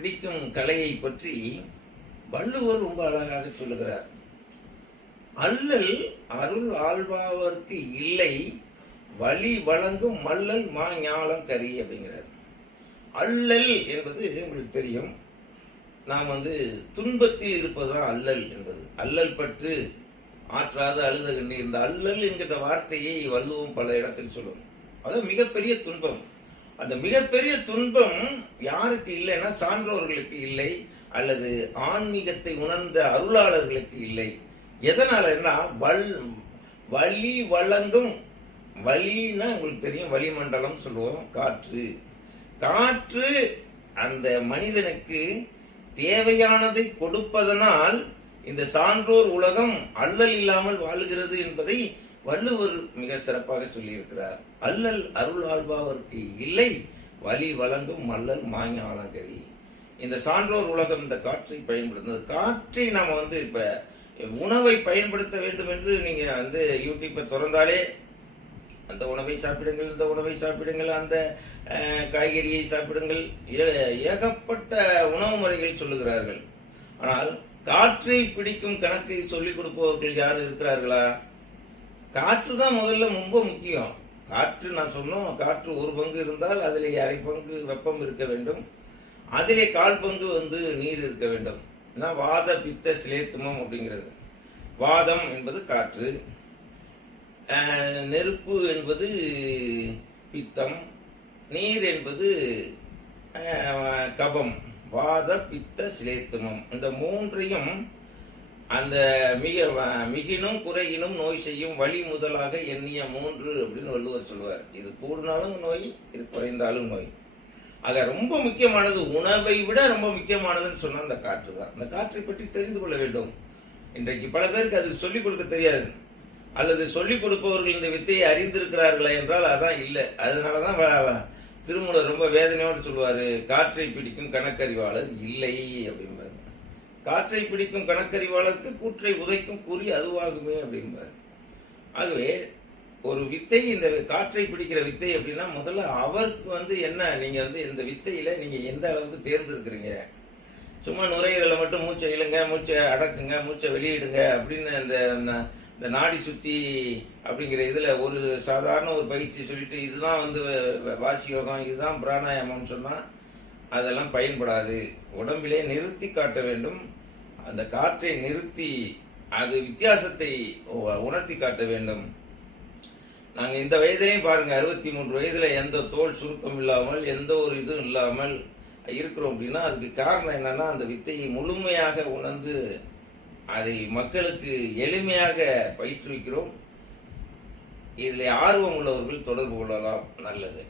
பிடிக்கும் கலையை பற்றி வள்ளுவர் ரொம்ப அழகாக சொல்லுகிறார். அல்லல் அருள் ஆள்பாவர்க்கு இல்லை, வழி வழங்கும் மல்லல் மா ஞாலம் கரி அப்படிங்கிறார். அல்லல் என்பது உங்களுக்கு தெரியும், நாம் துன்பத்தில் இருப்பதுதான் அல்லல் என்பது. அல்லல் பற்று ஆற்றாத அழுத கண்ணீர். இந்த அல்லல் என்கிற வார்த்தையை வள்ளுவம் பல இடத்தில் சொல்லும். அது மிகப்பெரிய துன்பம். அந்த மிகப்பெரிய துன்பம் யாருக்கு இல்லைன்னா சான்றோர்களுக்கு இல்லை, அல்லது ஆன்மீகத்தை உணர்ந்த அருளாளர்களுக்கு இல்லை. எதனாலன்னா வழி வழங்கும், வழின்னா உங்களுக்கு தெரியும், வளிமண்டலம் சொல்லுவோம், காற்று. காற்று அந்த மனிதனுக்கு தேவையானதை கொடுப்பதனால் இந்த சான்றோர் உலகம் அல்லல் இல்லாமல் வாழுகிறது என்பதை வள்ளுவர் மிக சிறப்பாக சொல்லியிருக்கிறார். அல்லல் அருள் ஆள்பாவர்க்கு இல்லை, வழி வழங்கும் மல்லல் மாஞாலங்கரி. இந்த சான்றோர் உலகம் இந்த காற்றை பயன்படுத்துന്നത്. காற்றை நாம இப்ப உணவை பயன்படுத்த வேண்டும் என்று நீங்க யூடியூப்பை திறந்தாலே அந்த உணவை சாப்பிடுங்கள், இந்த உணவை சாப்பிடுங்கள், அந்த காய்கறியை சாப்பிடுங்கள், ஏகப்பட்ட உணவு முறைகள் சொல்லுகிறார்கள். ஆனால் காற்றை பிடிக்கும் கணக்கை சொல்லிக் கொடுப்பவர்கள் யாரும் இருக்கிறார்களா? காற்று தான் முதல்ல ரொம்ப முக்கியம். காற்று நான் சொன்னோம், காற்று ஒரு பங்கு இருந்தால் அதிலே அரை பங்கு வெப்பம் இருக்க வேண்டும், அதிலே கால் பங்கு நீர் இருக்க வேண்டும். வாத பித்த சிலேத்துமம் அப்படிங்கிறது. வாதம் என்பது காற்று, நெருப்பு என்பது பித்தம், நீர் என்பது கபம். வாத பித்த சிலேத்துமம் இந்த மூன்றையும் அந்த மிகினும் குறையினும் நோய் செய்யும் வழி முதலாக எண்ணிய மூன்று அப்படின்னு வள்ளுவர் சொல்லுவார். இது கூடினாலும் நோய், இது குறைந்தாலும் நோய். ஆக ரொம்ப முக்கியமானது, உணவை விட ரொம்ப முக்கியமானதுன்னு சொன்னா அந்த காற்று தான். அந்த காற்றை பற்றி தெரிந்து கொள்ள வேண்டும். இன்றைக்கு பல பேருக்கு அது சொல்லிக் கொடுக்க தெரியாது, அல்லது சொல்லிக் கொடுப்பவர்கள் இந்த வித்தையை அறிந்திருக்கிறார்களா என்றால் அதான் இல்லை. அதனாலதான் திருமூலர் ரொம்ப வேதனையோடு சொல்லுவாரு, காற்றை பிடிக்கும் கணக்கறிவாளர் இல்லை அப்படின்பாரு. காற்றை பிடிக்கும் கணக்கறிவாளருக்கு கூற்றை உதைக்கும் கூறி அதுவாகுமே அப்படின்பாரு. ஆகவே ஒரு வித்தை, இந்த காற்றை பிடிக்கிற வித்தை அப்படின்னா முதல்ல அவருக்கு என்ன, நீங்க இந்த வித்தையில நீங்க எந்த அளவுக்கு தேர்ந்தெடுக்கிறீங்க. சும்மா நுரையீரலை மட்டும் மூச்சை இழுங்க, மூச்சை அடக்குங்க, மூச்சை வெளியிடுங்க அப்படின்னு இந்த நாடி சுத்தி அப்படிங்கிற இதுல ஒரு சாதாரண ஒரு பயிற்சி சொல்லிட்டு இதுதான் வாசி யோகம், இதுதான் பிராணாயாமம் சொன்னா அதெல்லாம் பயன்படாது. உடம்பிலே நிறுத்தி காட்ட வேண்டும். அந்த காற்றை நிறுத்தி அது வித்தியாசத்தை உணர்த்தி காட்ட வேண்டும். நாங்க இந்த வயதிலையும் பாருங்க, 63 வயதுல எந்த தோல் சுருக்கம் இல்லாமல் எந்த ஒரு இதுவும் இல்லாமல் இருக்கிறோம் அப்படின்னா அதுக்கு காரணம் என்னன்னா அந்த வித்தையை முழுமையாக உணர்ந்து அதை மக்களுக்கு எளிமையாக பயிற்றுவிக்கிறோம். இதில் ஆர்வம் உள்ளவர்கள் தொடர்பு கொள்ளலாம். நல்லது.